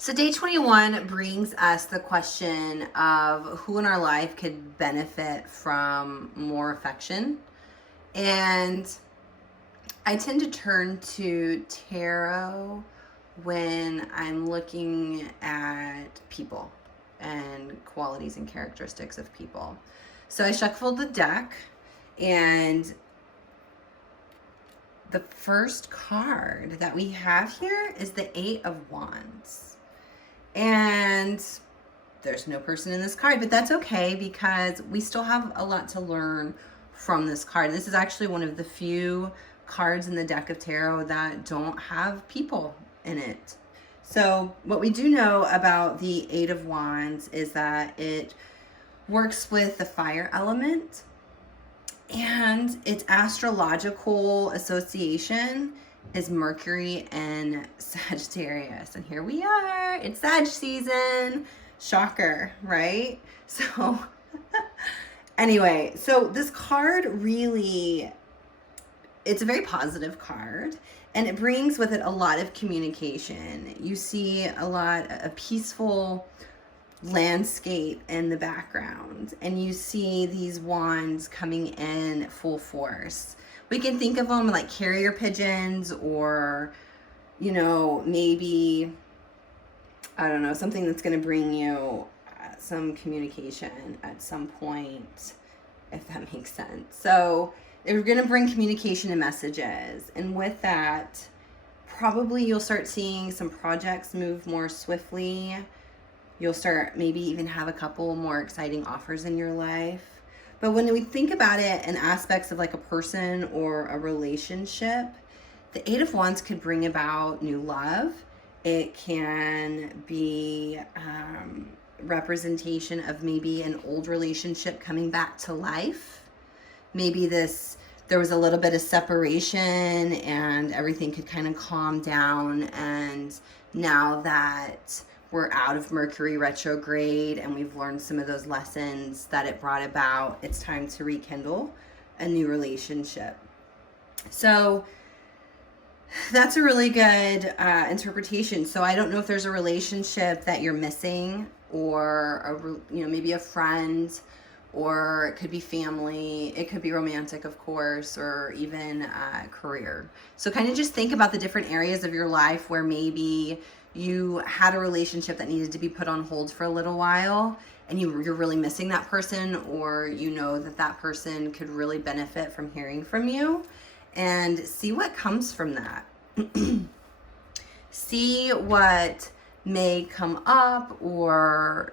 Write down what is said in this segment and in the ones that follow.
So, day 21 brings us the question of who in our life could benefit from more affection. And I tend to turn to tarot when I'm looking at people and qualities and characteristics of people. So, I shuffled the deck, and the first card that we have here is the Eight of Wands. And there's no person in this card, but that's okay because we still have a lot to learn from this card. This is actually one of the few cards in the deck of tarot that don't have people in it. So, what we do know about the Eight of Wands is that it works with the fire element, and its astrological association is Mercury and Sagittarius. And here we are. It's Sag season. Shocker, right? So, anyway, so this card really, it's a very positive card, and it brings with it a lot of communication. You see a lot of peaceful landscape in the background, and you see these wands coming in full force. We can think of them like carrier pigeons, or maybe, I don't know, something that's going to bring you some communication at some point, if that makes sense. So they're going to bring communication and messages, and with that, probably you'll start seeing some projects move more swiftly. You'll start maybe even have a couple more exciting offers in your life. But when we think about it in aspects of like a person or a relationship, the Eight of Wands could bring about new love. It can be representation of maybe an old relationship coming back to life. Maybe there was a little bit of separation and everything could kind of calm down, and now that we're out of Mercury retrograde and we've learned some of those lessons that it brought about, it's time to rekindle a new relationship. So that's a really good interpretation. So I don't know if there's a relationship that you're missing, or maybe a friend, or it could be family, it could be romantic, of course, or even career. So kind of just think about the different areas of your life where maybe you had a relationship that needed to be put on hold for a little while, and you're really missing that person, or that person could really benefit from hearing from you, and see what comes from that. See what may come up, or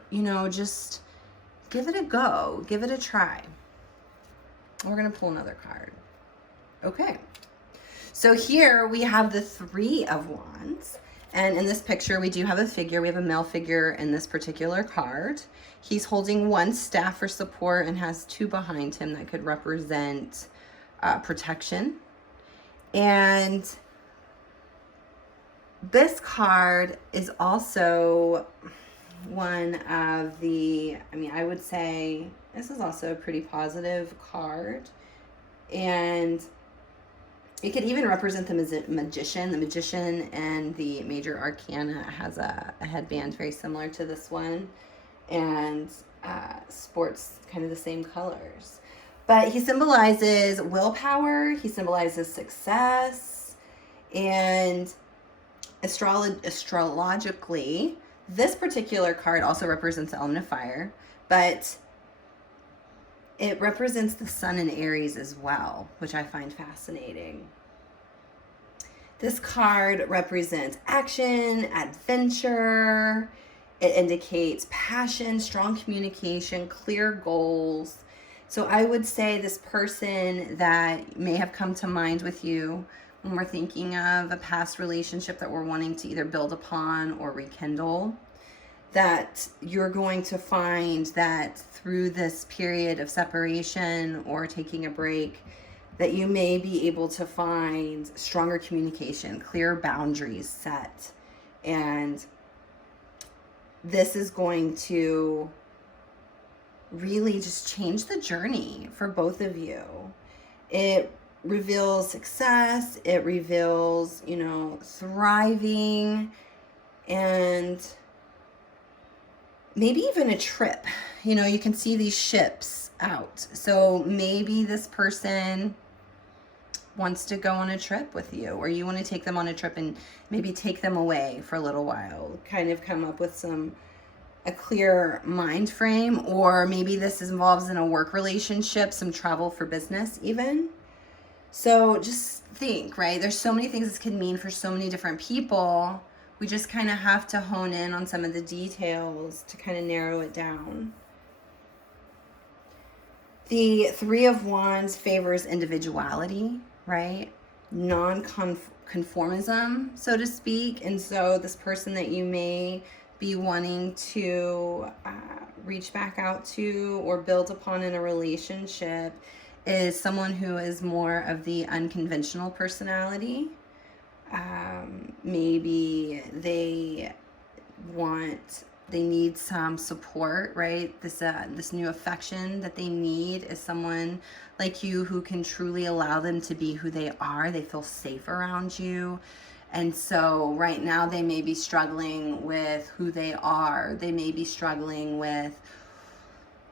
just give it a go, give it a try. We're going to pull another card. Okay, so here we have the Three of Wands. And in this picture, we do have a figure. We have a male figure in this particular card. He's holding one staff for support and has two behind him that could represent protection. And this card is also one of the, I would say this is also a pretty positive card. And it could even represent them as a magician. The magician and the major arcana has a headband very similar to this one, and sports kind of the same colors. But he symbolizes willpower, he symbolizes success, and astrologically, this particular card also represents the element of fire, but it represents the sun in Aries as well, which I find fascinating. This card represents action, adventure. It indicates passion, strong communication, clear goals. So I would say this person that may have come to mind with you when we're thinking of a past relationship that we're wanting to either build upon or rekindle, that you're going to find that through this period of separation or taking a break, that you may be able to find stronger communication, clear boundaries set. And this is going to really just change the journey for both of you. It reveals success, it reveals, thriving, and maybe even a trip. You know, you can see these ships out. So maybe this person wants to go on a trip with you, or you want to take them on a trip and maybe take them away for a little while, kind of come up with a clear mind frame. Or maybe this involves in a work relationship, some travel for business even. So just think, right? There's so many things this could mean for so many different people. We just kind of have to hone in on some of the details to kind of narrow it down. The Three of Wands favors individuality, right? Non-conformism, so to speak. And so this person that you may be wanting to reach back out to or build upon in a relationship is someone who is more of the unconventional personality. Maybe they need some support, right? This new affection that they need is someone like you who can truly allow them to be who they are. They feel safe around you. And so right now they may be struggling with who they are. They may be struggling with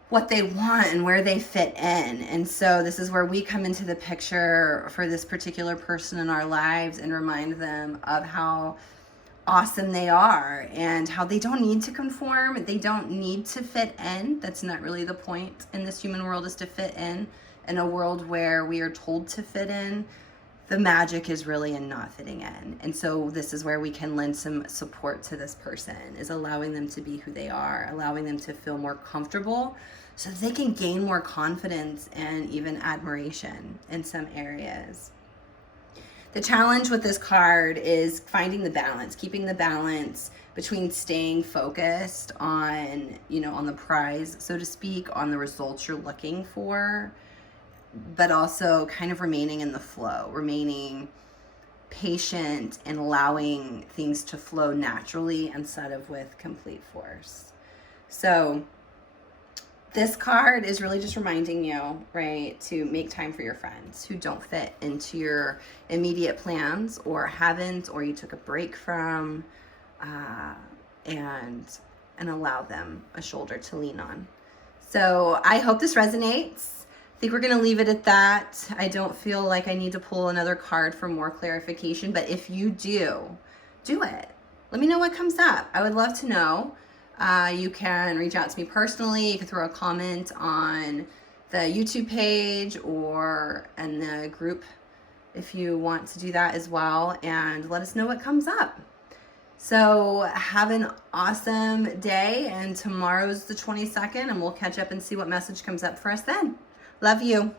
what they want and where they fit in. And so this is where we come into the picture for this particular person in our lives and remind them of how awesome they are and how they don't need to conform. They don't need to fit in. That's not really the point in this human world, is to fit in a world where we are told to fit in. The magic is really in not fitting in. And so this is where we can lend some support to this person, is allowing them to be who they are, allowing them to feel more comfortable so that they can gain more confidence and even admiration in some areas. The challenge with this card is finding the balance, keeping the balance between staying focused on, on the prize, so to speak, on the results you're looking for, but also kind of remaining in the flow, remaining patient and allowing things to flow naturally instead of with complete force. So this card is really just reminding you, right, to make time for your friends who don't fit into your immediate plans or haven't, or you took a break from, and allow them a shoulder to lean on. So I hope this resonates. I think we're going to leave it at that. I don't feel like I need to pull another card for more clarification, but if you do it. Let me know what comes up. I would love to know. You can reach out to me personally. You can throw a comment on the YouTube page or in the group if you want to do that as well, and let us know what comes up. So have an awesome day, and tomorrow's the 22nd, and we'll catch up and see what message comes up for us then. Love you.